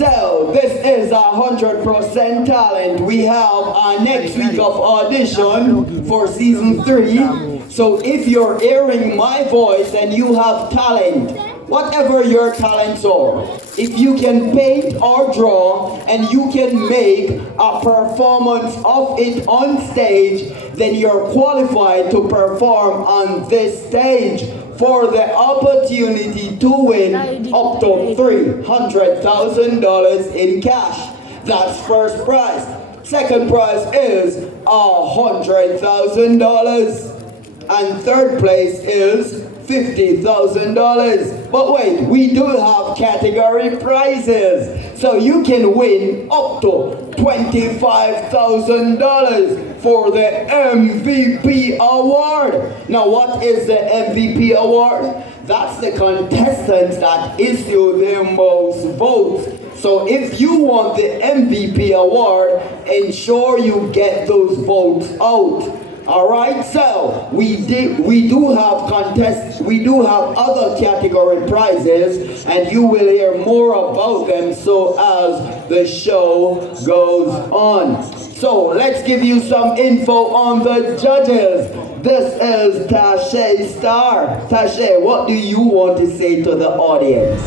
so this is 100% talent. We have our next week of audition for season 3. So if you're hearing my voice and you have talent, whatever your talents are, if you can paint or draw and you can make a performance of it on stage, then you're qualified to perform on this stage for the opportunity to win up to $300,000 in cash. That's first prize. Second prize is $100,000. And third place is $50,000. But wait, we do have category prizes. So you can win up to $25,000 for the MVP award. Now, what is the MVP award? That's the contestants that issue the most votes. So if you want the MVP award, ensure you get those votes out. Alright, so we do have contests, we do have other category prizes, and you will hear more about them so as the show goes on. So let's give you some info on the judges. This is Tashay Star. Tashay, what do you want to say to the audience?